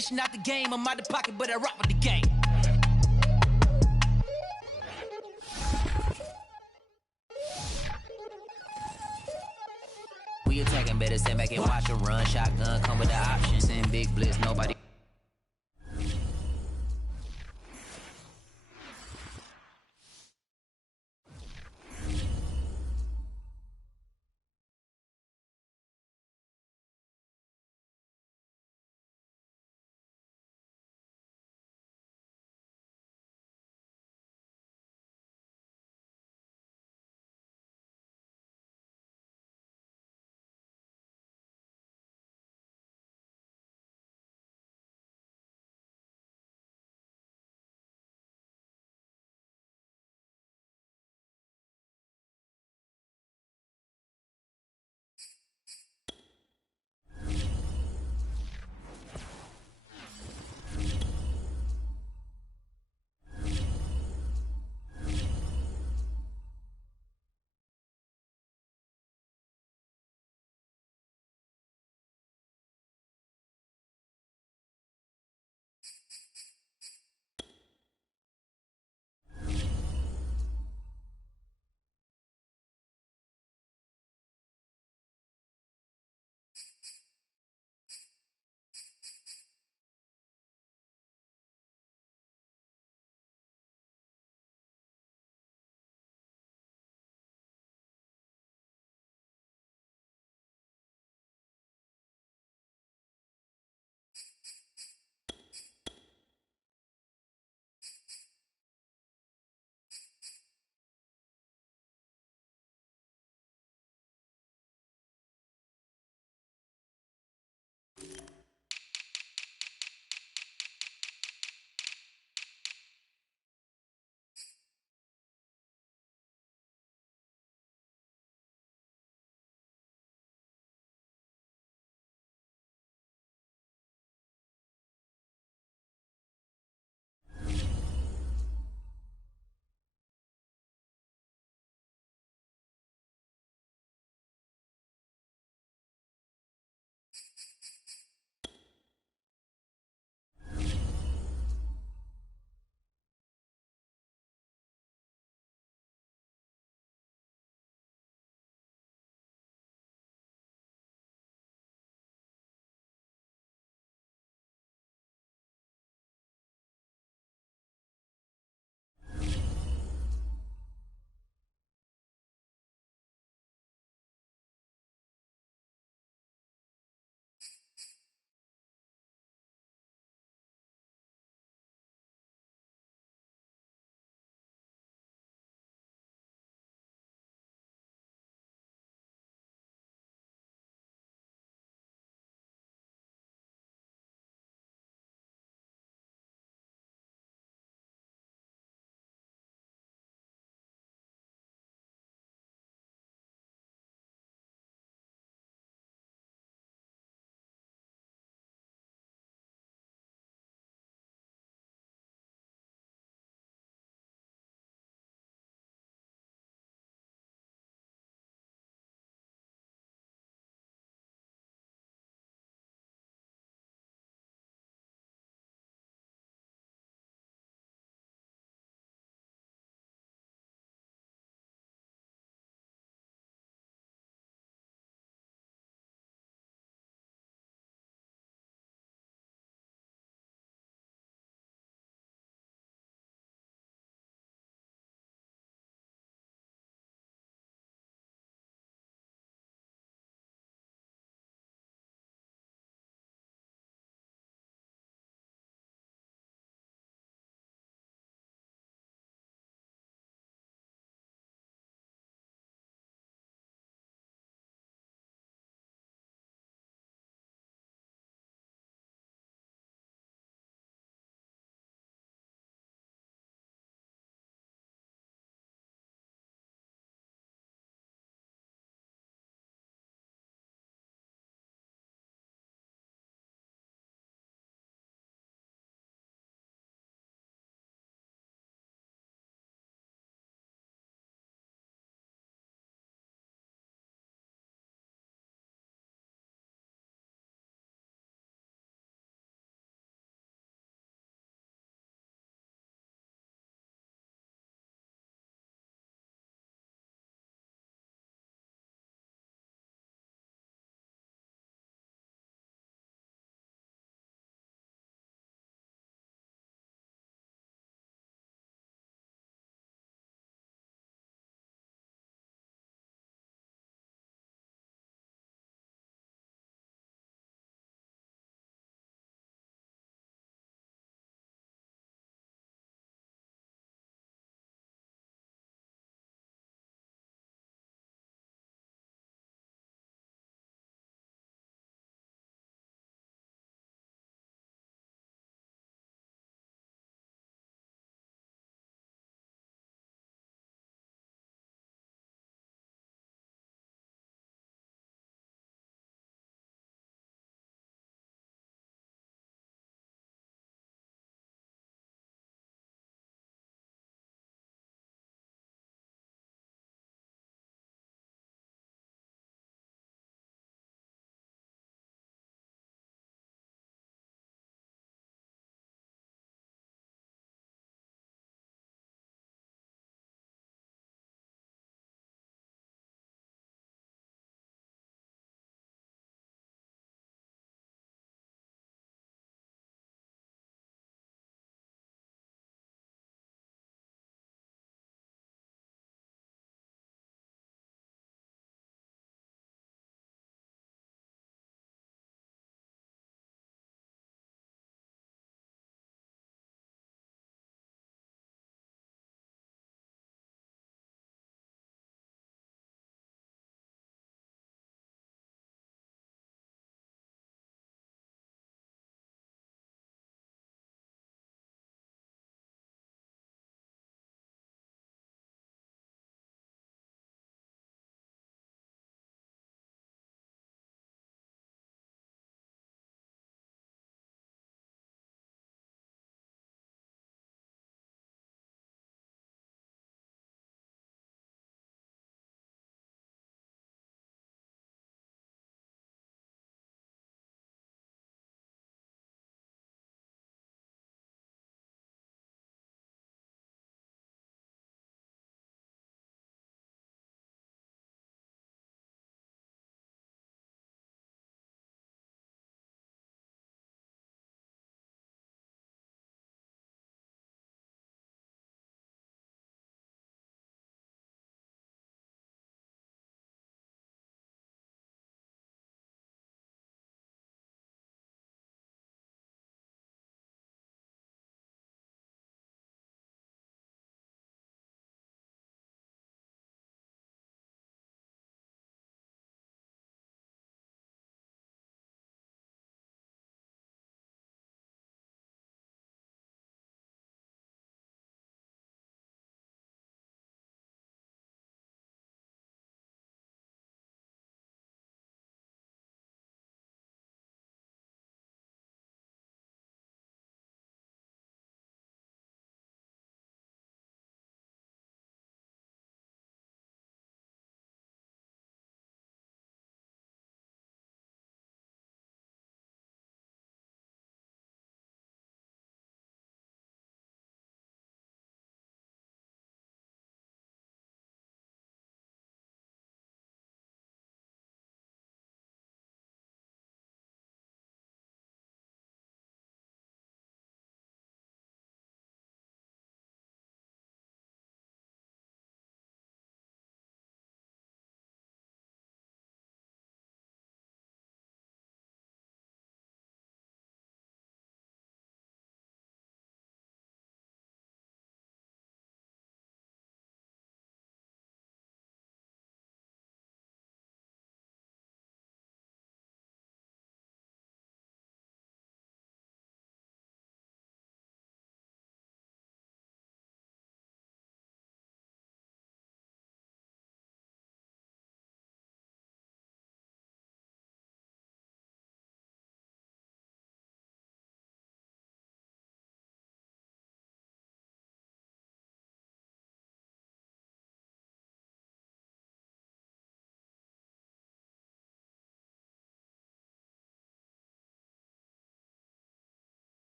dishing out the game. I'm out the pocket, but I rock with the game. We attacking, better stand back and watch a run. Shotgun come with the options and big blitz. Nobody.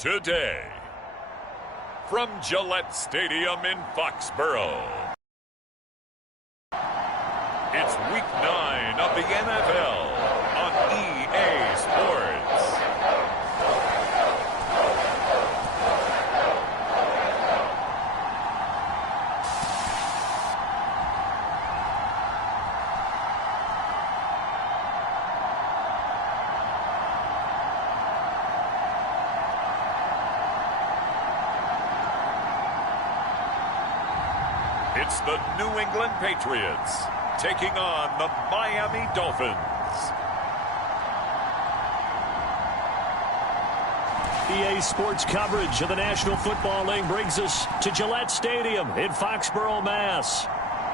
Today, from Gillette Stadium in Foxborough, it's Week 9 of the NFL on EA Sports. It's the New England Patriots taking on the Miami Dolphins. EA Sports coverage of the National Football League brings us to Gillette Stadium in Foxborough, Mass.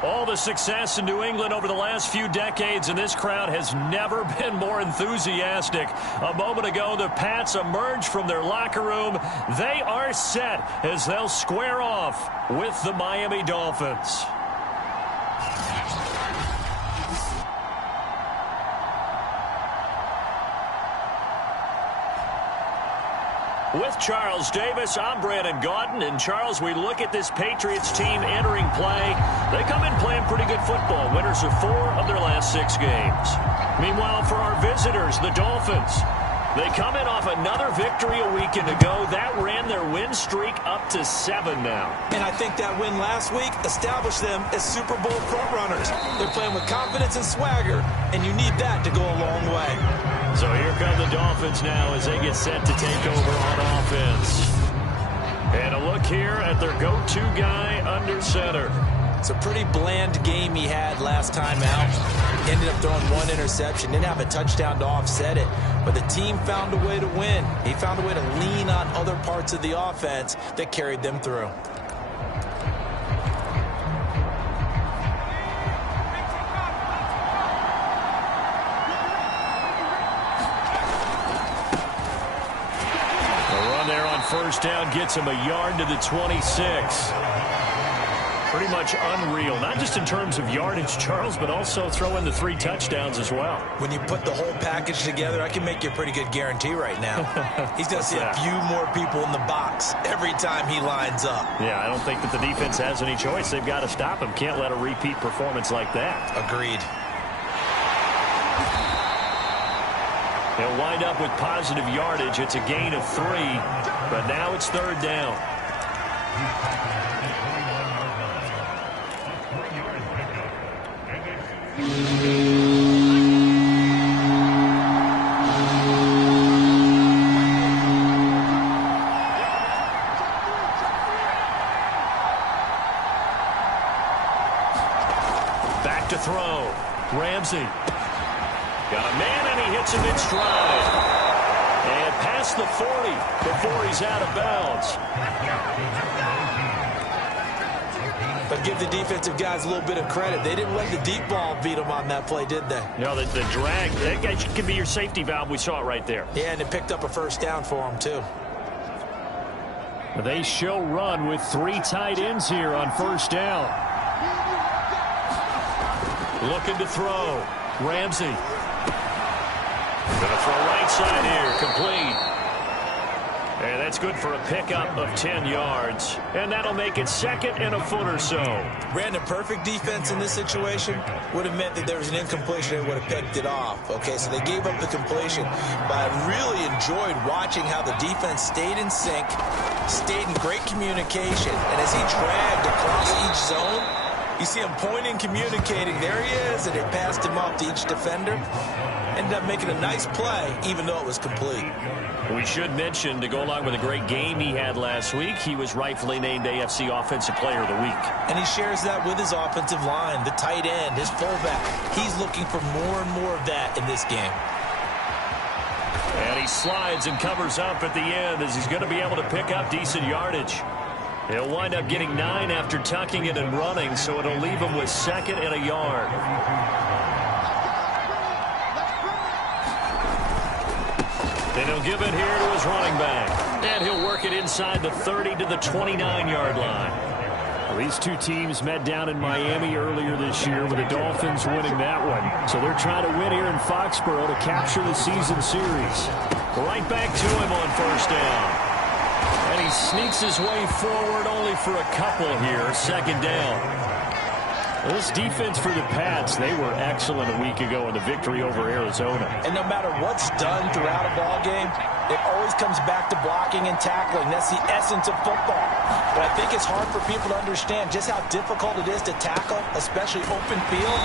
All the success in New England over the last few decades, and this crowd has never been more enthusiastic. A moment ago, the Pats emerged from their locker room. They are set as they'll square off with the Miami Dolphins. With Charles Davis, I'm Brandon Gaudin. And Charles, we look at this Patriots team entering play. They come in playing pretty good football. Winners of 4 of their last 6 games. Meanwhile, for our visitors, the Dolphins, they come in off another victory a weekend ago. That ran their win streak up to 7 now. And I think that win last week established them as Super Bowl frontrunners. They're playing with confidence and swagger, and you need that to go a long way. So here come the Dolphins now as they get set to take over on offense. And a look here at their go-to guy under center. It's a pretty bland game he had last time out. Ended up throwing 1 interception. Didn't have a touchdown to offset it. But the team found a way to win. He found a way to lean on other parts of the offense that carried them through. First down gets him a yard to the 26. Pretty much unreal, not just in terms of yardage, Charles, but also throw in the 3 touchdowns as well. When you put the whole package together, I can make you a pretty good guarantee right now. He's going to see a few more people in the box every time he lines up. Yeah, I don't think that the defense has any choice. They've got to stop him. Can't let a repeat performance like that. Agreed. They'll wind up with positive yardage. It's a gain of 3, but now it's 3rd down. Back to throw. Ramsey. Got a man, and he hits him in stride. And past the 40 before he's out of bounds. But give the defensive guys a little bit of credit. They didn't let the deep ball beat them on that play, did they? No, the drag, that guy could be your safety valve. We saw it right there. Yeah, and it picked up a first down for him, too. They show run with 3 tight ends here on first down. Looking to throw. Ramsey. Gonna throw right side here, complete. And that's good for a pickup of 10 yards. And that'll make it 2nd and a foot or so. Brandon, perfect defense in this situation would have meant that there was an incompletion. They would have picked it off. Okay, so they gave up the completion. But I really enjoyed watching how the defense stayed in sync, stayed in great communication. And as he dragged across each zone, you see him pointing, communicating. There he is, and it passed him off to each defender. Ended up making a nice play, even though it was complete. We should mention, to go along with a great game he had last week, he was rightfully named AFC Offensive Player of the Week. And he shares that with his offensive line, the tight end, his fullback. He's looking for more and more of that in this game. And he slides and covers up at the end as he's going to be able to pick up decent yardage. He'll wind up getting 9 after tucking it and running, so it'll leave him with 2nd and a yard. Then he'll give it here to his running back. And he'll work it inside the 30 to the 29-yard line. Well, these two teams met down in Miami earlier this year with the Dolphins winning that one. So they're trying to win here in Foxborough to capture the season series. Right back to him on first down. he sneaks his way forward only for a couple here. Second down. Well, this defense for the Pats, they were excellent a week ago in the victory over Arizona. And no matter what's done throughout a ball game, it always comes back to blocking and tackling. That's the essence of football. But I think it's hard for people to understand just how difficult it is to tackle, especially open field.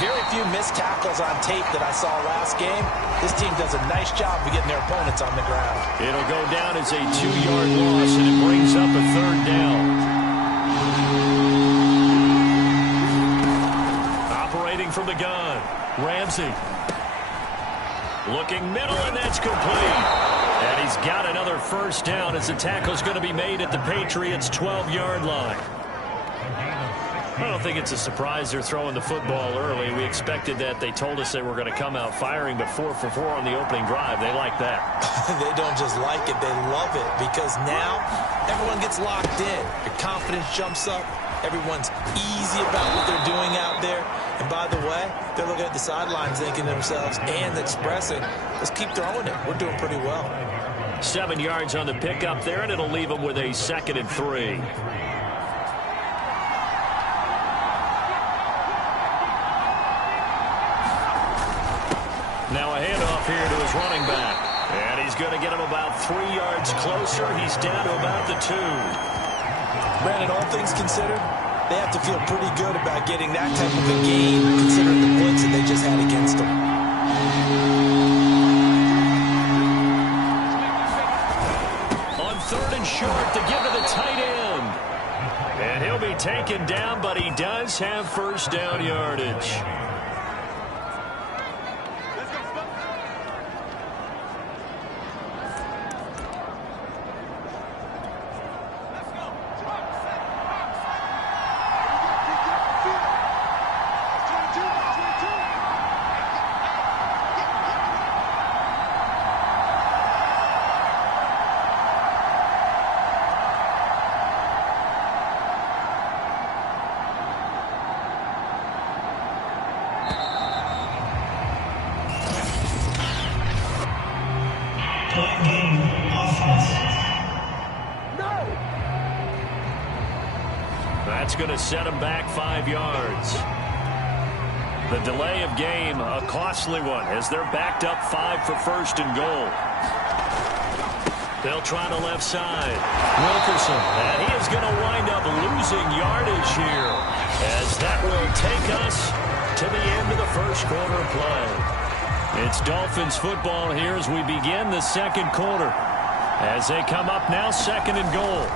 Very few missed tackles on tape that I saw last game. This team does a nice job of getting their opponents on the ground. It'll go down as a 2-yard loss, and it brings up a third down. Operating from the gun, Ramsey. Looking middle, and that's complete. And he's got another first down as the tackle's going to be made at the Patriots' 12-yard line. I don't think it's a surprise they're throwing the football early. We expected that. They told us they were going to come out firing, but 4 for 4 on the opening drive. They like that. They don't just like it, they love it, because now everyone gets locked in. Your confidence jumps up. Everyone's easy about what they're doing out there. And by the way, they're looking at the sidelines thinking to themselves and expressing, let's keep throwing it. We're doing pretty well. 7 yards on the pickup there, and it'll leave them with a 2nd and 3. Now a handoff here to his running back. And he's going to get him about 3 yards closer. He's down to about the 2. Brandon, all things considered, they have to feel pretty good about getting that type of a gain, considering the blitz that they just had against them. On 3rd and short to give to the tight end. And he'll be taken down, but he does have first down yardage. That's going to set him back 5 yards. The delay of game, a costly one, as they're backed up 5 for 1st and goal. They'll try the left side. Wilkerson, and he is going to wind up losing yardage here, as that will take us to the end of the first quarter of play. It's Dolphins football here as we begin the second quarter. As they come up now, 2nd and goal.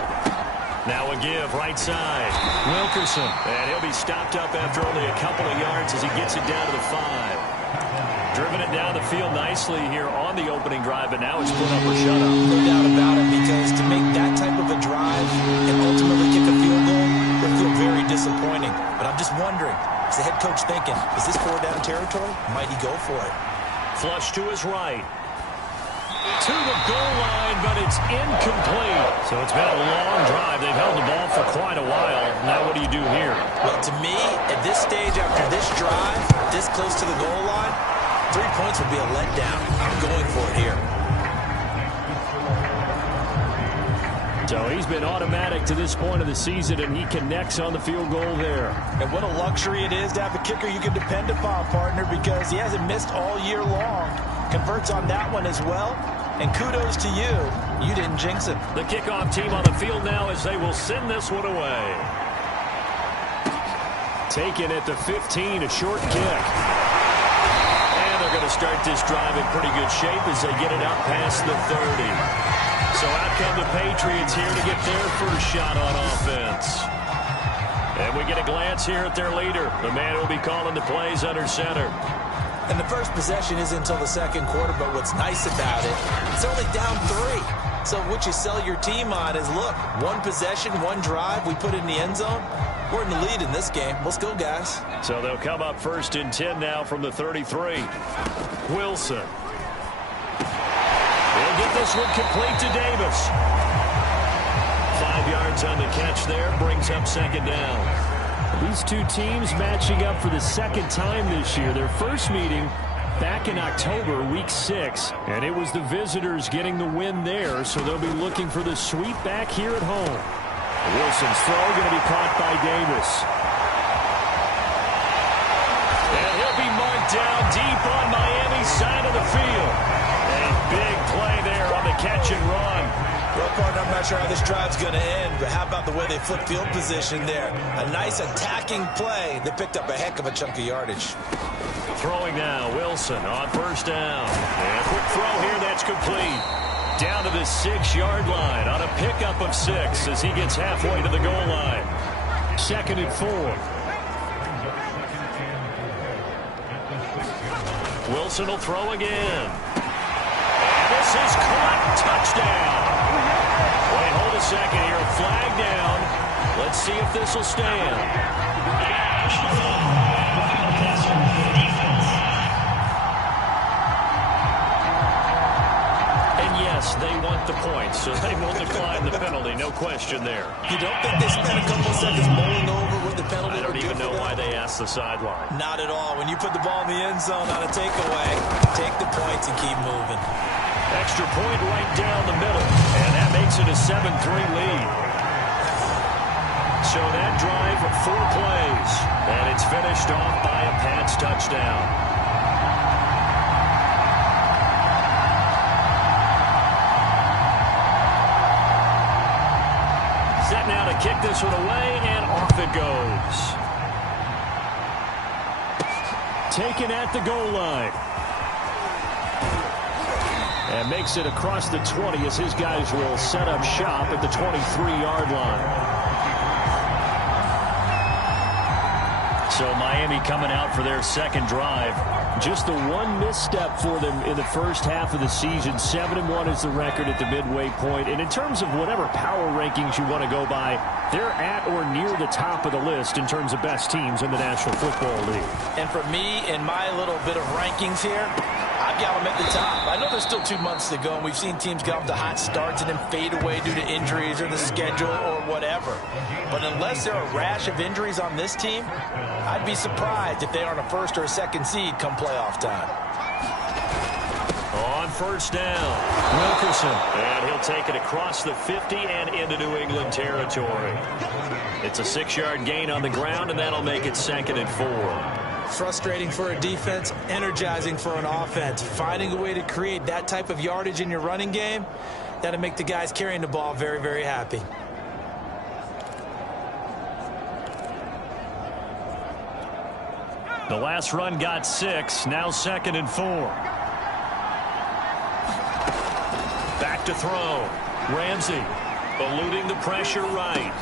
Now a give, right side. Wilkerson, and he'll be stopped up after only a couple of yards as he gets it down to the 5. Driven it down the field nicely here on the opening drive, but now it's put up or shut up. No doubt about it, because to make that type of a drive and ultimately kick a field goal will feel very disappointing. But I'm just wondering, is the head coach thinking, is this 4-down territory? Might he go for it? Flush to his right. To the goal line, but it's incomplete. So it's been a long drive. They've held the ball for quite a while. Now what do you do here? Well, to me, at this stage after this drive, this close to the goal line, 3 points would be a letdown. I'm going for it here. So he's been automatic to this point of the season, and he connects on the field goal there. And what a luxury it is to have a kicker you can depend upon, partner, because he hasn't missed all year long. Converts on that one as well. And kudos to you. You didn't jinx him. The kickoff team on the field now as they will send this one away. Taken at the 15, a short kick. And they're going to start this drive in pretty good shape as they get it out past the 30. So out come the Patriots here to get their first shot on offense. And we get a glance here at their leader, the man who will be calling the plays under center. And the first possession isn't until the second quarter, but what's nice about it, it's only down 3. So what you sell your team on is, look, 1 possession, 1 drive, we put it in the end zone. We're in the lead in this game. Let's go, guys. So they'll come up 1st and 10 now from the 33. Wilson. He'll get this one complete to Davis. 5 yards on the catch there, brings up 2nd down. These two teams matching up for the 2nd time this year. Their first meeting back in October, week 6, and it was the visitors getting the win there, so they'll be looking for the sweep back here at home. Wilson's throw going to be caught by Davis. And he'll be marked down deep on Miami's side of the field. A big play there on the catch and run. Well, partner, I'm not sure how this drive's going to end, but how about the way they flipped field position there? A nice attacking play. They picked up a heck of a chunk of yardage. Throwing now, Wilson on first down. And quick throw here, that's complete. Down to the 6-yard line on a pickup of 6 as he gets halfway to the goal line. 2nd and 4. Wilson will throw again. And this is caught. Touchdown. Wait, hold a second here. Flag down. Let's see if this will stand. And yes, they want the points, so they will decline the penalty. No question there. You don't think they spent a couple seconds mulling over what the penalty I don't would even do know for why them? they asked the sideline. Not at all. When you put the ball in the end zone on a takeaway, take the points and keep moving. Extra point right down the middle, and that makes it a 7-3 lead. So that drive, 4 plays, and it's finished off by a Pats touchdown. Set now to kick this one away, and off it goes. Taken at the goal line. And makes it across the 20 as his guys will set up shop at the 23-yard line. So Miami coming out for their second drive. Just the one misstep for them in the first half of the season. 7-1 is the record at the midway point. And in terms of whatever power rankings you want to go by, they're at or near the top of the list in terms of best teams in the National Football League. And for me, in my little bit of rankings here, I've got them at the top. I know there's still 2 months to go, and we've seen teams get off to hot starts and then fade away due to injuries or the schedule or whatever. But unless there are a rash of injuries on this team, I'd be surprised if they aren't a first or a second seed come playoff time. On first down, Wilkerson. And he'll take it across the 50 and into New England territory. It's a 6-yard gain on the ground, and that'll make it 2nd and 4. Frustrating for a defense, energizing for an offense. Finding a way to create that type of yardage in your running game, that'll make the guys carrying the ball very, very happy. The last run got 6, now 2nd and 4. Back to throw. Ramsey eluding the pressure right.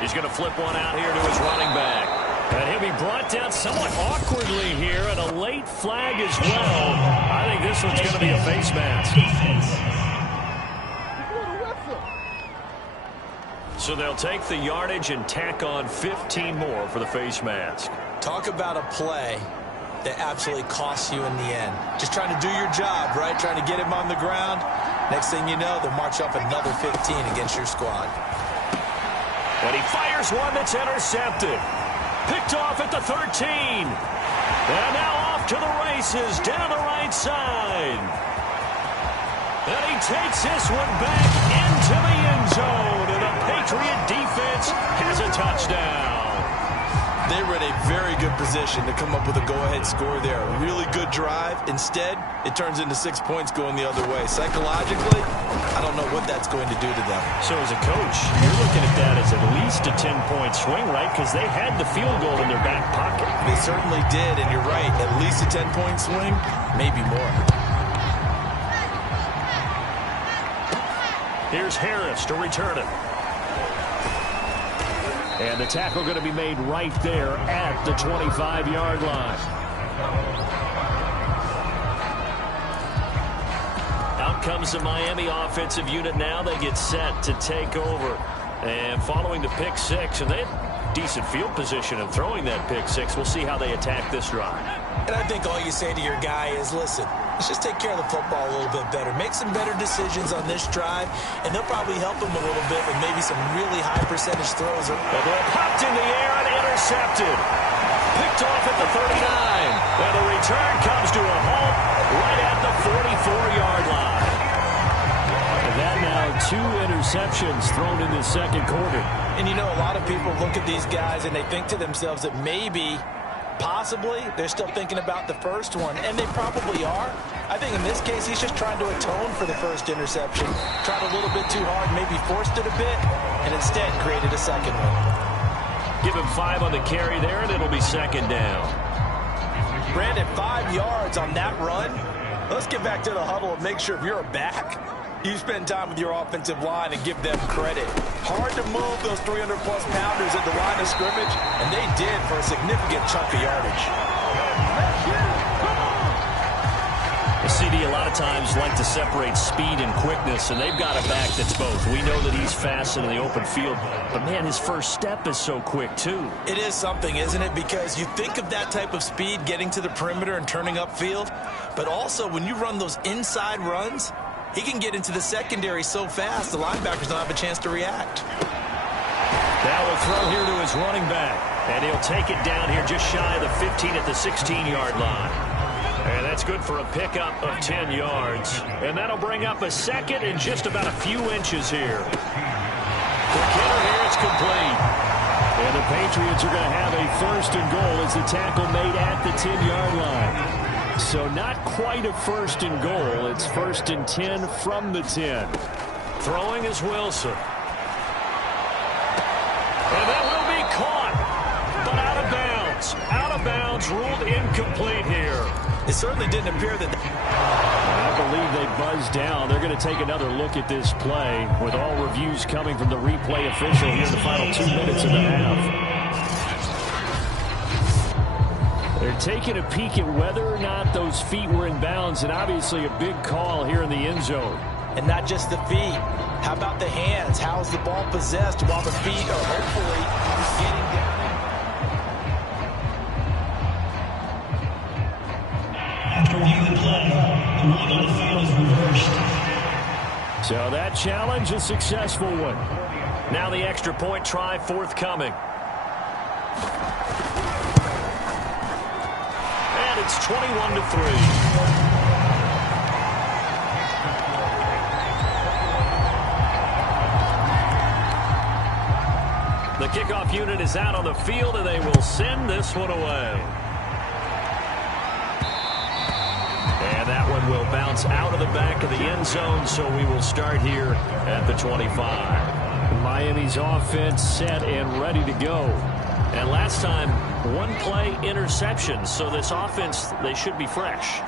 He's going to flip one out here to his running back. And he'll be brought down somewhat awkwardly here, and a late flag as well. I think this one's going to be a face mask. So they'll take the yardage and tack on 15 more for the face mask. Talk about a play that absolutely costs you in the end. Just trying to do your job, right? Trying to get him on the ground. Next thing you know, they'll march up another 15 against your squad. And he fires one that's intercepted. Picked off at the 13. And now off to the races down the right side. And he takes this one back into the end zone. And the Patriot defense has a touchdown. They were in a very good position to come up with a go-ahead score there. A really good drive. Instead, it turns into 6 points going the other way. Psychologically, I don't know what that's going to do to them. So as a coach, you're looking at that as at least a 10-point swing, right? Because they had the field goal in their back pocket. They certainly did, and you're right. At least a 10-point swing, maybe more. Here's Harris to return it. And the tackle going to be made right there at the 25-yard line. Out comes the Miami offensive unit now. They get set to take over. And following the pick 6, and they had decent field position in throwing that pick 6. We'll see how they attack this drive. And I think all you say to your guy is, listen, let's just take care of the football a little bit better. Make some better decisions on this drive, and they'll probably help him a little bit with maybe some really high percentage throws. The ball popped in the air and intercepted. Picked off at the 39. And the return comes to a 2 interceptions thrown in the second quarter. And you know, a lot of people look at these guys and they think to themselves that maybe, possibly, they're still thinking about the first one, and they probably are. I think in this case, he's just trying to atone for the first interception. Tried a little bit too hard, maybe forced it a bit, and instead created a second one. Give him 5 on the carry there, and it'll be second down. Brandon, 5 yards on that run. Let's get back to the huddle and make sure if you're a back, you spend time with your offensive line and give them credit. Hard to move those 300-plus pounders at the line of scrimmage, and they did for a significant chunk of yardage. The CD a lot of times like to separate speed and quickness, and they've got a back that's both. We know that he's fast in the open field, but, man, his first step is so quick, too. It is something, isn't it? Because you think of that type of speed getting to the perimeter and turning upfield, but also when you run those inside runs, he can get into the secondary so fast the linebackers don't have a chance to react. Now we'll throw here to his running back, and he'll take it down here just shy of the 15 at the 16-yard line. And that's good for a pickup of 10 yards. And that'll bring up a second and just about a few inches here. For Kenner here, it's complete. And the Patriots are going to have a first and goal as the tackle made at the 10-yard line. So not quite a first and goal. It's first and 10 from the 10. Throwing is Wilson. And that will be caught, but out of bounds. Out of bounds, ruled incomplete here. It certainly didn't appear that... I believe they buzzed down. They're going to take another look at this play with all reviews coming from the replay official here in the final 2 minutes of the half. They're taking a peek at whether or not those feet were in bounds, and obviously a big call here in the end zone. And not just the feet. How about the hands? How's the ball possessed while the feet are hopefully getting down? After reviewing the play, the ruling on the field is reversed. So that challenge, a successful one. Now the extra point try forthcoming. And it's 21-3. The kickoff unit is out on the field, and they will send this one away. And that one will bounce out of the back of the end zone, so we will start here at the 25. Miami's offense set and ready to go. And last time, 1 play interception, so this offense, they should be fresh.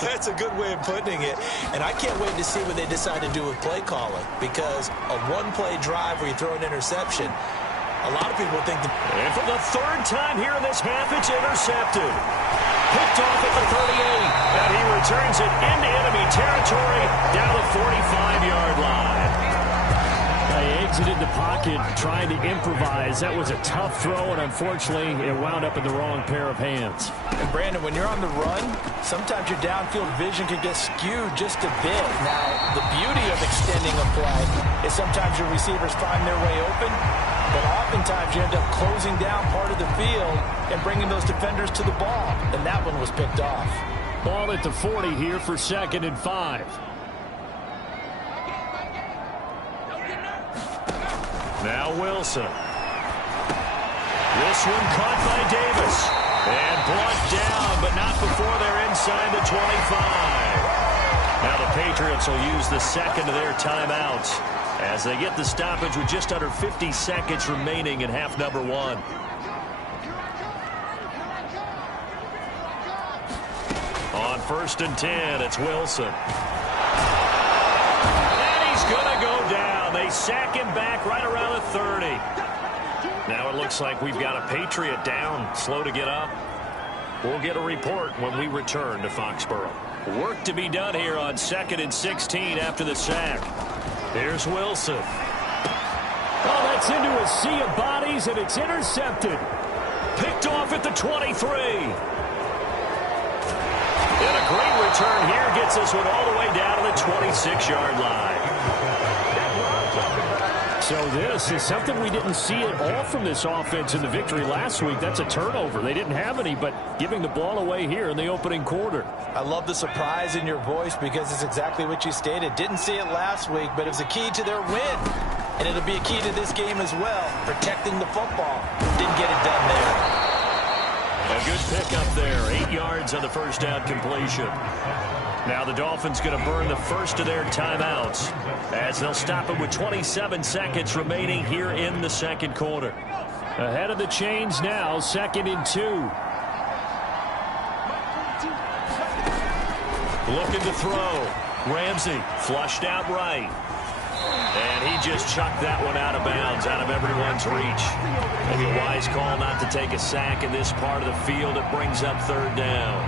That's a good way of putting it. And I can't wait to see what they decide to do with play calling, because a 1-play drive where you throw an interception, a lot of people think that... And for the 3rd time here in this half, it's intercepted. Picked off at the 38, and he returns it into enemy territory down the 45-yard line. They exited the pocket trying to improvise. That was a tough throw, and unfortunately, it wound up in the wrong pair of hands. And Brandon, when you're on the run, sometimes your downfield vision can get skewed just a bit. Now, the beauty of extending a play is sometimes your receivers find their way open, but oftentimes you end up closing down part of the field and bringing those defenders to the ball. And that one was picked off. Ball at the 40 here for 2nd and 5. Now Wilson. This one caught by Davis. And brought down, but not before they're inside the 25. Now the Patriots will use the second of their timeouts as they get the stoppage with just under 50 seconds remaining in half number 1. On 1st and 10, it's Wilson. And he's going to go down. They sack him back right around the 30. Now it looks like we've got a Patriot down, slow to get up. We'll get a report when we return to Foxborough. Work to be done here on 2nd and 16 after the sack. Here's Wilson. Oh, that's into a sea of bodies, and it's intercepted. Picked off at the 23. And a great return here gets this one all the way down to the 26-yard line. So this is something we didn't see at all from this offense in the victory last week. That's a turnover. They didn't have any, but giving the ball away here in the opening quarter. I love the surprise in your voice because it's exactly what you stated. Didn't see it last week, but it was a key to their win. And it'll be a key to this game as well, protecting the football. Didn't get it done there. A good pick up there, 8 yards on the first down completion. Now the Dolphins going to burn the first of their timeouts as they'll stop it with 27 seconds remaining here in the second quarter. Ahead of the chains now, 2nd and 2. Looking to throw. Ramsey flushed out right. And he just chucked that one out of bounds, out of everyone's reach. Maybe a wise call not to take a sack in this part of the field. It brings up 3rd down.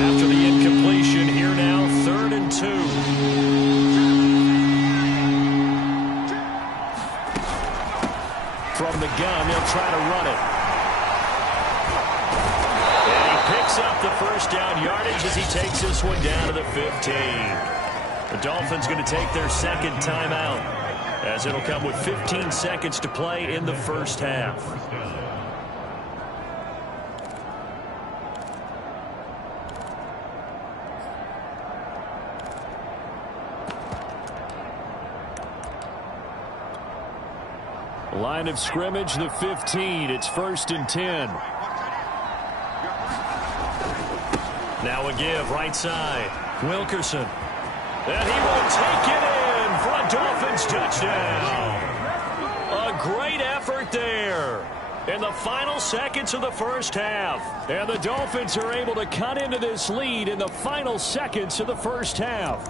After the incompletion, here now, 3rd and 2. From the gun, they'll try to run it. And he picks up the first down yardage as he takes this one down to the 15. The Dolphins going to take their second timeout as it'll come with 15 seconds to play in the first half. Line of scrimmage, the 15. It's 1st and 10. Now a give, right side. Wilkerson. And he will take it in for a Dolphins touchdown. A great effort there in the final seconds of the first half. And the Dolphins are able to cut into this lead in the final seconds of the first half.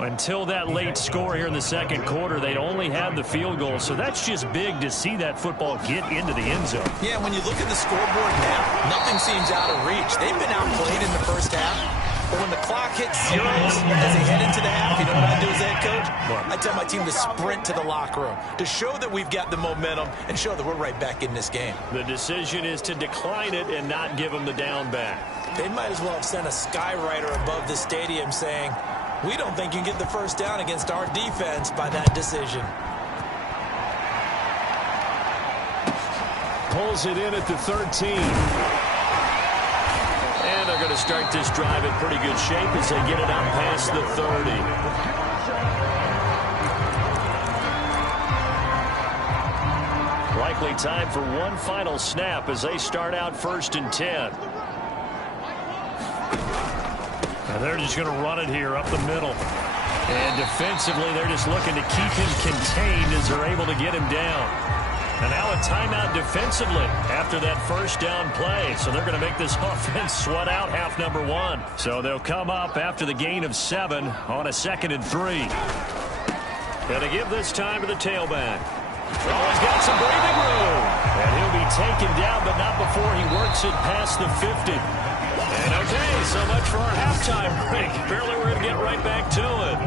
Until that late score here in the second quarter, they'd only had the field goal, so that's just big to see that football get into the end zone. Yeah, when you look at the scoreboard now, nothing seems out of reach. They've been outplayed in the first half. But when the clock hits zeros as they head into the half, you know what I do as head coach? I tell my team to sprint to the locker room to show that we've got the momentum and show that we're right back in this game. The decision is to decline it and not give them the down back. They might as well have sent a skywriter above the stadium saying, we don't think you can get the first down against our defense by that decision. Pulls it in at the 13. And they're going to start this drive in pretty good shape as they get it out past the 30. Likely time for one final snap as they start out 1st and 10. And they're just going to run it here up the middle. And defensively, they're just looking to keep him contained as they're able to get him down. And now a timeout defensively after that first down play. So they're going to make this offense sweat out half number 1. So they'll come up after the gain of 7 on a 2nd and 3. Going to give this time to the tailback. Oh, he's got some breathing room. And he'll be taken down, but not before he works it past the 50. And okay, so much for our halftime break. Apparently we're going to get right back to it.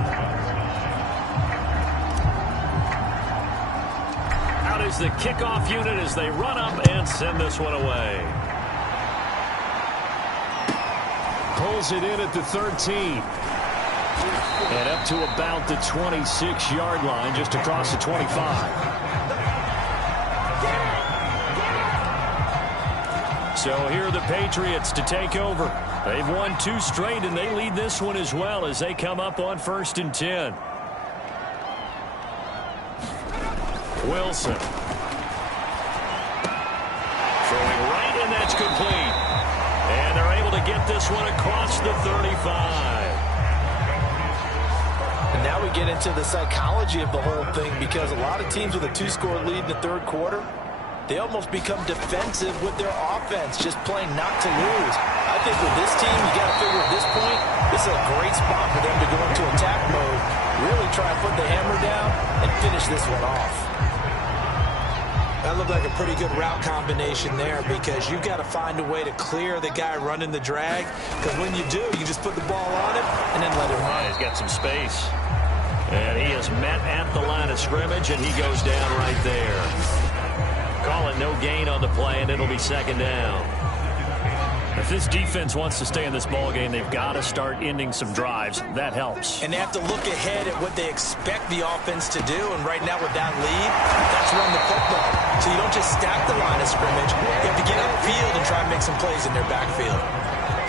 Is the kickoff unit as they run up and send this one away. Pulls it in at the 13. And up to about the 26-yard line, just across the 25. So here are the Patriots to take over. They've won 2 straight, and they lead this one as well as they come up on 1st and 10. Wilson. Throwing right, and that's complete. And they're able to get this one across the 35. And now we get into the psychology of the whole thing because a lot of teams with a 2-score lead in the third quarter, they almost become defensive with their offense, just playing not to lose. I think with this team, you got to figure at this point, this is a great spot for them to go into attack mode, really try and put the hammer down and finish this one off. That looked like a pretty good route combination there because you've got to find a way to clear the guy running the drag because when you do, you just put the ball on him and then let him run. He's got some space. And he is met at the line of scrimmage, and he goes down right there. Call it no gain on the play, and it'll be 2nd down. If this defense wants to stay in this ball game, they've got to start ending some drives. That helps. And they have to look ahead at what they expect the offense to do. And right now with that lead, that's run the football. So you don't just stack the line of scrimmage. You have to get upfield and try and make some plays in their backfield.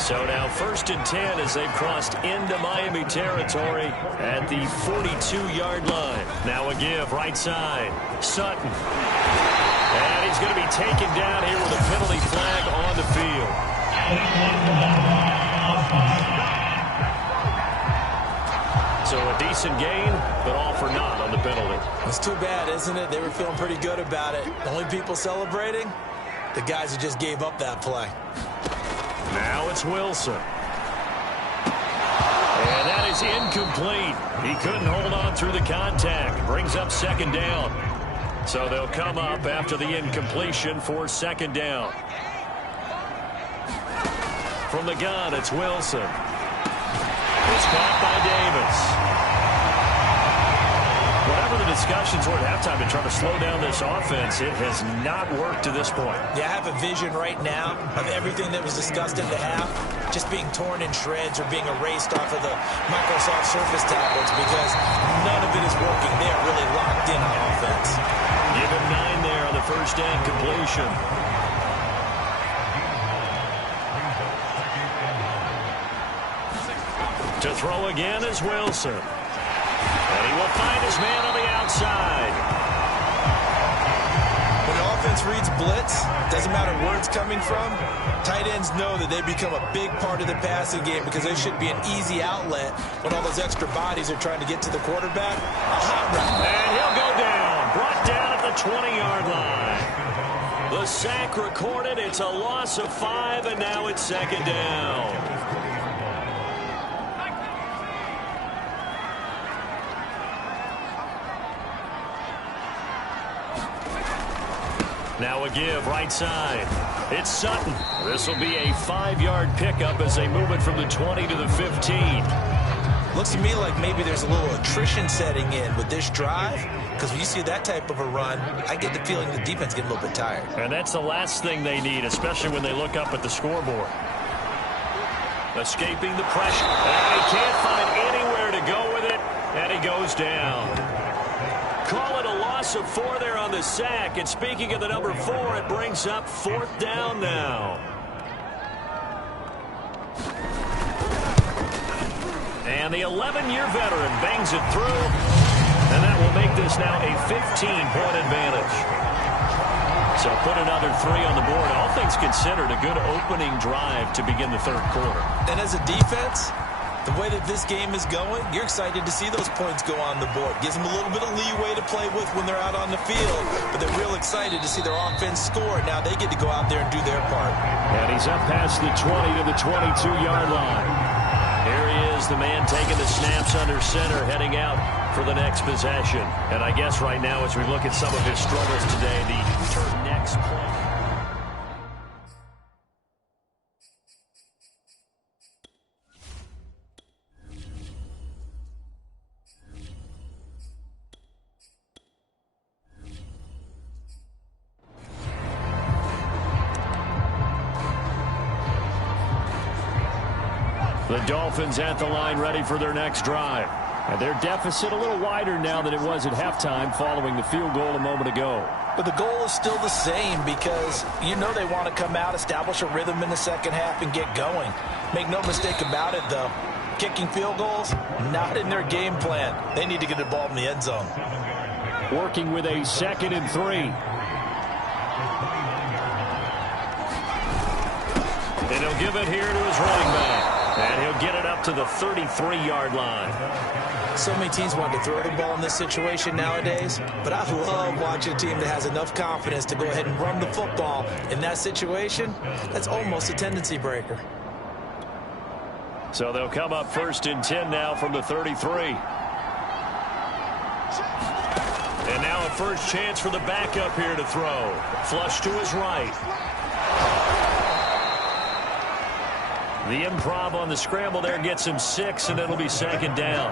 So now 1st and 10 as they've crossed into Miami territory at the 42-yard line. Now a give right side. Sutton. And he's going to be taken down here with a penalty flag on the field. So a decent gain, but all for naught on the penalty. It's too bad, isn't it? They were feeling pretty good about it. The only people celebrating, the guys who just gave up that play. Now it's Wilson. And that is incomplete. He couldn't hold on through the contact. Brings up 2nd down. So they'll come up after the incompletion for 2nd down. From the gun, it's Wilson. It's caught by Davis. Whatever the discussions were at halftime to try to slow down this offense, it has not worked to this point. Yeah, I have a vision right now of everything that was discussed in the half just being torn in shreds or being erased off of the Microsoft Surface tablets because none of it is working. They are really locked in on offense. Give him 9 there on the 1st down completion. To throw again is Wilson. And he will find his man on the outside. When the offense reads blitz, doesn't matter where it's coming from, tight ends know that they become a big part of the passing game because they should be an easy outlet when all those extra bodies are trying to get to the quarterback. A hot route. And he'll go down. Brought down at the 20-yard line. The sack recorded. It's a loss of 5, and now it's 2nd down. Now a give right side. It's Sutton. This will be a 5-yard pickup as they move it from the 20 to the 15. Looks to me like maybe there's a little attrition setting in with this drive because when you see that type of a run, I get the feeling the defense getting a little bit tired. And that's the last thing they need, especially when they look up at the scoreboard. Escaping the pressure. And he can't find anywhere to go with it, and he goes down. Call it a loss of 4 there on the sack. And speaking of the number 4, it brings up 4th down now. And the 11-year veteran bangs it through. And that will make this now a 15-point advantage. So put another 3 on the board. All things considered, a good opening drive to begin the 3rd quarter. And as a defense, the way that this game is going, you're excited to see those points go on the board. Gives them a little bit of leeway to play with when they're out on the field, but they're real excited to see their offense score. Now they get to go out there and do their part. And he's up past the 20 to the 22-yard line. Here he is, the man taking the snaps under center, heading out for the next possession. And I guess right now, as we look at some of his struggles today, the next play. The Dolphins at the line ready for their next drive. And their deficit a little wider now than it was at halftime following the field goal a moment ago. But the goal is still the same because you know they want to come out, establish a rhythm in the second half, and get going. Make no mistake about it, though. Kicking field goals, not in their game plan. They need to get the ball in the end zone. Working with a 2nd and 3. And he'll give it here to his running back. And he'll get it up to the 33-yard line. So many teams want to throw the ball in this situation nowadays, but I love watching a team that has enough confidence to go ahead and run the football. In that situation, that's almost a tendency breaker. So they'll come up 1st and 10 now from the 33. And now a first chance for the backup here to throw. Flush to his right. The improv on the scramble there gets him 6, and it'll be 2nd down.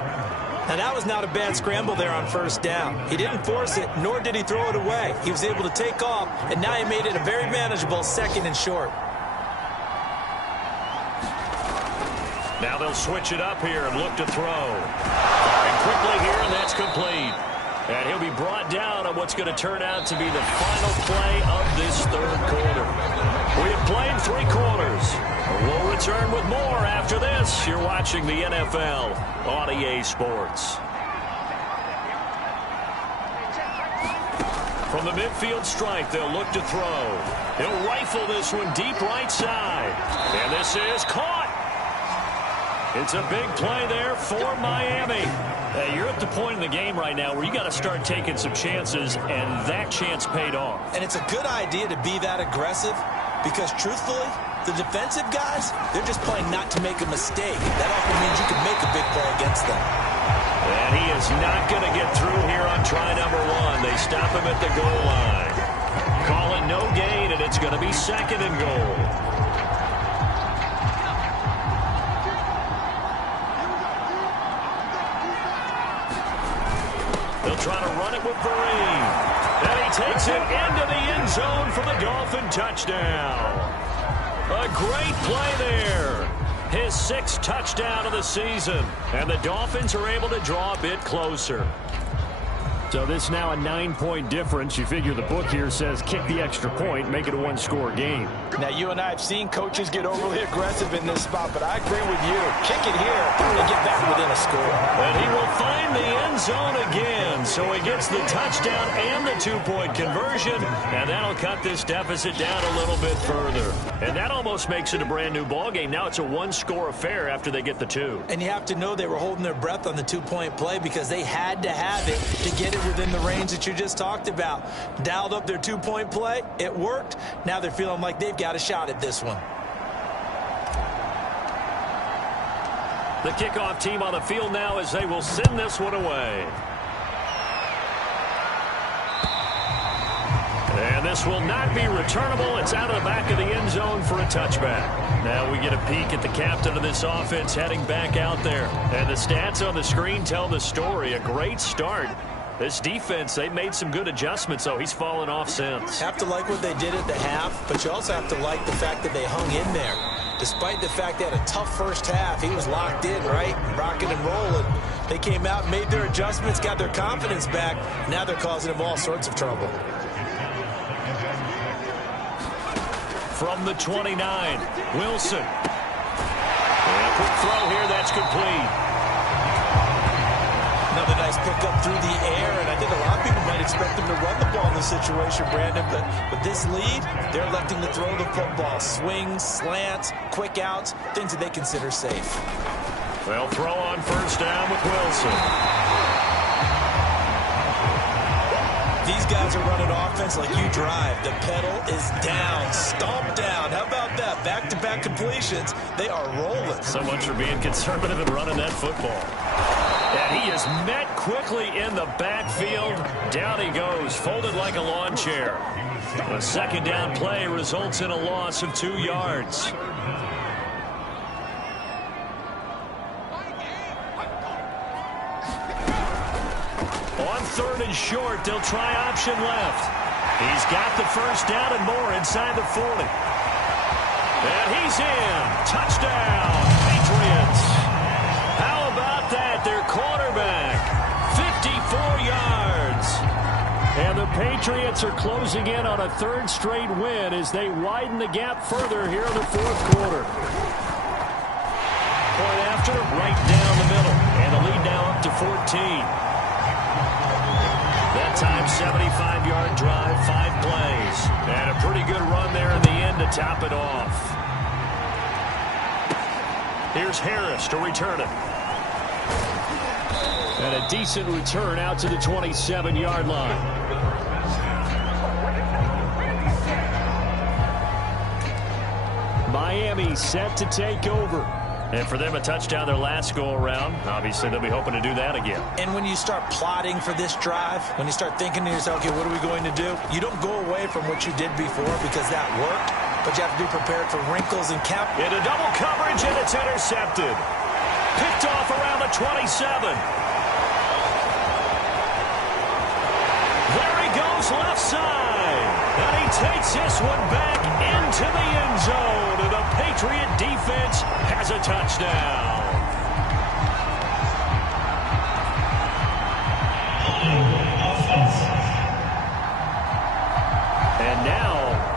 Now, that was not a bad scramble there on 1st down. He didn't force it, nor did he throw it away. He was able to take off, and now he made it a very manageable 2nd and short. Now they'll switch it up here and look to throw. Firing quickly here, and that's complete. And he'll be brought down on what's going to turn out to be the final play of this third quarter. We have played 3 quarters. We'll return with more after this. You're watching the NFL on EA Sports. From the midfield stripe, they'll look to throw. He'll rifle this one deep right side. And this is caught. It's a big play there for Miami. Hey, you're at the point in the game right now where you got to start taking some chances, and that chance paid off. And it's a good idea to be that aggressive because, truthfully, the defensive guys, they're just playing not to make a mistake. That often means you can make a big play against them. And he is not going to get through here on try number 1. They stop him at the goal line. Call it no gain, and it's going to be 2nd and goal. They'll try to run it with Vereen. And he takes it into the end zone for the Dolphin touchdown. A great play there. His 6th touchdown of the season. And the Dolphins are able to draw a bit closer. So this now a 9-point difference. You figure the book here says kick the extra point, make it a 1-score game. Now, you and I have seen coaches get overly aggressive in this spot, but I agree with you. Kick it here and get back within a score. And he will find the end zone again. So he gets the touchdown and the 2-point conversion, and that'll cut this deficit down a little bit further. And that almost makes it a brand-new ball game. Now it's a 1-score affair after they get the 2. And you have to know they were holding their breath on the 2-point play because they had to have it to get it within the range that you just talked about. Dialed up their 2-point play. It worked. Now they're feeling like they've got a shot at this one. The kickoff team on the field now as they will send this one away. And this will not be returnable. It's out of the back of the end zone for a touchback. Now we get a peek at the captain of this offense heading back out there. And the stats on the screen tell the story. A great start. This defense, they've made some good adjustments, so he's fallen off since. Have to like what they did at the half, but you also have to like the fact that they hung in there. Despite the fact they had a tough first half, he was locked in, right? Rocking and rolling. They came out, made their adjustments, got their confidence back. Now they're causing him all sorts of trouble. From the 29, Wilson. And a quick throw here, that's complete. Another nice pickup through the air, and I think a lot of people might expect them to run the ball in this situation, Brandon, but with this lead, they're electing to throw the football. Swings, slants, quick outs, things that they consider safe. They'll throw on first down with Wilson. These guys are running offense like you drive. The pedal is down, stomp down. How about that? Back-to-back completions. They are rolling. So much for being conservative and running that football. And he is met quickly in the backfield. Down he goes, folded like a lawn chair. A 2nd down play results in a loss of 2 yards. On 3rd and short, they'll try option left. He's got the first down and more inside the 40. And he's in. Touchdown, Patriots. How about that? Their quarterback, 54 yards. And the Patriots are closing in on a 3rd straight win as they widen the gap further here in the 4th quarter. Point after, right down the middle. And the lead now up to 14. That time, 75-yard drive, 5 plays. And a pretty good run there in the end to top it off. Here's Harris to return it. And a decent return out to the 27-yard line. Miami set to take over. And for them, a touchdown their last go-around. Obviously, they'll be hoping to do that again. And when you start plotting for this drive, when you start thinking to yourself, okay, what are we going to do? You don't go away from what you did before because that worked, but you have to be prepared for wrinkles and cap. Into double coverage, and it's intercepted. Picked off around the 27. There he goes, left side. And he takes this one back into the end zone. And the Patriot defense has has a touchdown. And now,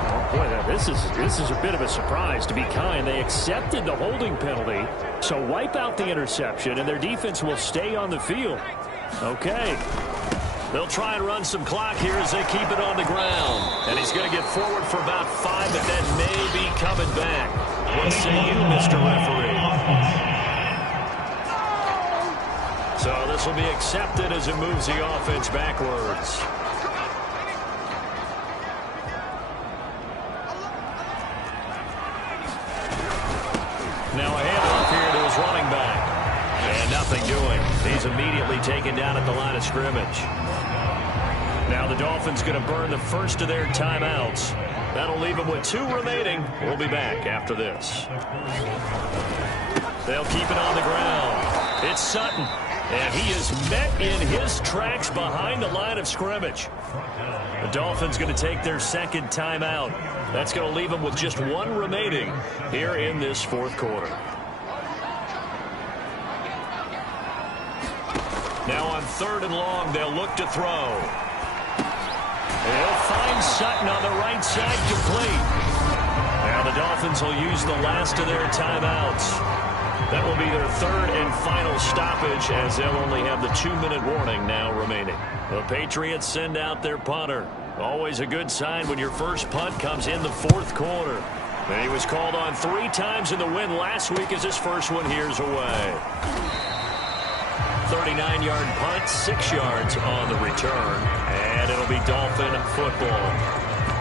oh boy, this is a bit of a surprise, to be kind. They accepted the holding penalty, so wipe out the interception, and their defense will stay on the field. Okay. They'll try and run some clock here as they keep it on the ground. And he's going to get forward for about 5, but then maybe coming back. What say you, Mr. Referee? So this will be accepted as it moves the offense backwards. Now a handoff here to his running back. And nothing doing. He's immediately taken down at the line of scrimmage. Now the Dolphins going to burn the first of their timeouts. That'll leave them with 2 remaining. We'll be back after this. They'll keep it on the ground. It's Sutton. And he is met in his tracks behind the line of scrimmage. The Dolphins going to take their second timeout. That's going to leave them with just 1 remaining here in this 4th quarter. Now on 3rd and long, they'll look to throw. They'll find Sutton on the right side complete. Now the Dolphins will use the last of their timeouts. That will be their 3rd and final stoppage, as they'll only have the 2-minute warning now remaining. The Patriots send out their punter. Always a good sign when your first punt comes in the 4th quarter. And he was called on 3 times in the win last week as his first one here's away. 39-yard punt, 6 yards on the return, and it'll be Dolphin football.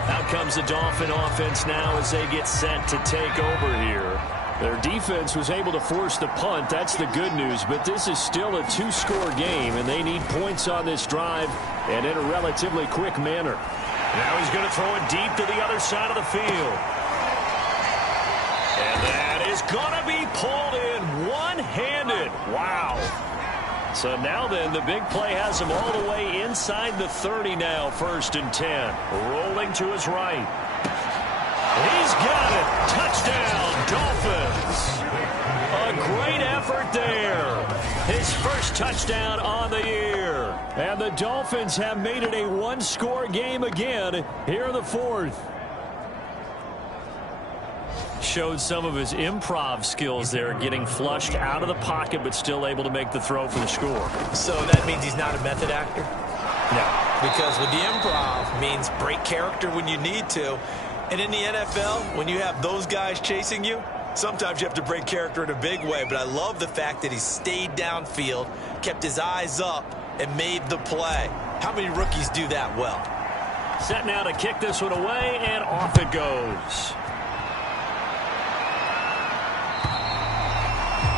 Out comes the Dolphin offense now as they get set to take over here. Their defense was able to force the punt. That's the good news, but this is still a 2-score game, and they need points on this drive and in a relatively quick manner. Now he's going to throw it deep to the other side of the field. And that is going to be pulled in one-handed. Wow. So now then, the big play has him all the way inside the 30 now, 1st and 10. Rolling to his right. He's got it. Touchdown, Dolphins. A great effort there. His first touchdown on the year. And the Dolphins have made it a 1-score game again here in the 4th. Showed some of his improv skills there, getting flushed out of the pocket but still able to make the throw for the score. So that means he's not a method actor? No. Because with the improv means break character when you need to. And in the NFL, when you have those guys chasing you, sometimes you have to break character in a big way. But I love the fact that he stayed downfield, kept his eyes up, and made the play. How many rookies do that well? Set now to kick this one away, and off it goes.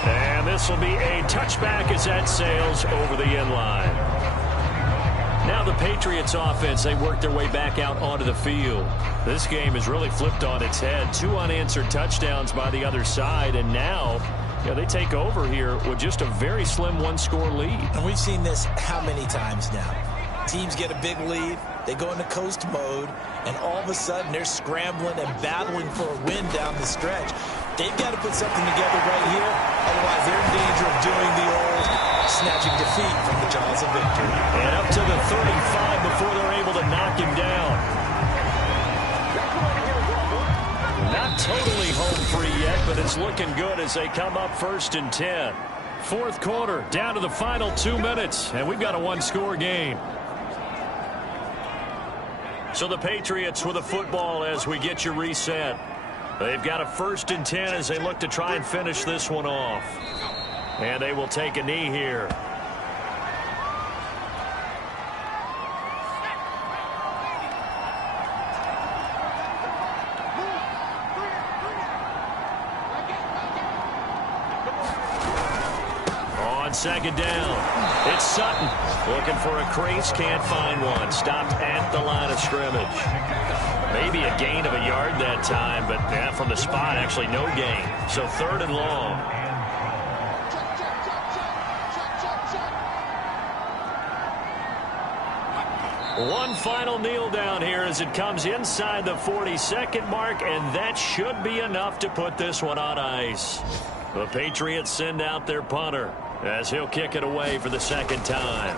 And this will be a touchback as that sails over the end line. Now the Patriots offense, they work their way back out onto the field. This game is really flipped on its head. 2 unanswered touchdowns by the other side, and now they take over here with just a very slim 1-score lead. And we've seen this how many times now? Teams get a big lead, they go into coast mode, and all of a sudden they're scrambling and battling for a win down the stretch. They've got to put something together right here, otherwise they're in danger of doing the old snatching defeat from the jaws of victory. And up to the 35 before they're able to knock him down. Not totally home free yet, but it's looking good as they come up 1st and 10. 4th quarter, down to the final 2 minutes, and we've got a 1-score game. So the Patriots with the football as we get you reset. They've got a 1st and 10 as they look to try and finish this one off. And they will take a knee here. On 2nd down, it's Sutton. Looking for a crease, can't find one. Stopped at the line of scrimmage. Maybe a gain of a yard that time, but from the spot, actually no gain. So 3rd and long. One final kneel down here as it comes inside the 42nd mark, and that should be enough to put this one on ice. The Patriots send out their punter as he'll kick it away for the second time.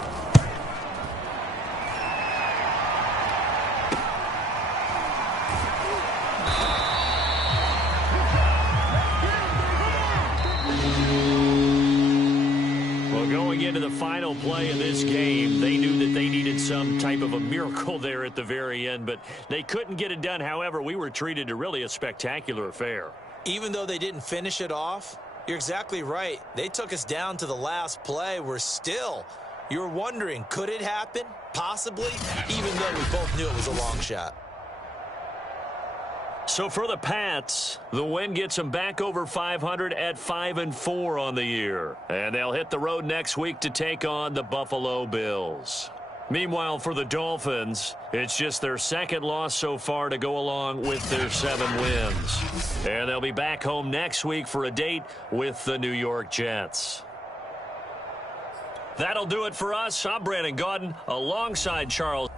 Going into the final play of this game, they knew that they needed some type of a miracle there at the very end, but they couldn't get it done. However, we were treated to really a spectacular affair. Even though they didn't finish it off, you're exactly right. They took us down to the last play. You're wondering, could it happen? Possibly, even though we both knew it was a long shot. So for the Pats, the win gets them back over 500 at 5-4 on the year. And they'll hit the road next week to take on the Buffalo Bills. Meanwhile, for the Dolphins, it's just their second loss so far to go along with their 7 wins. And they'll be back home next week for a date with the New York Jets. That'll do it for us. I'm Brandon Gaudin alongside Charles.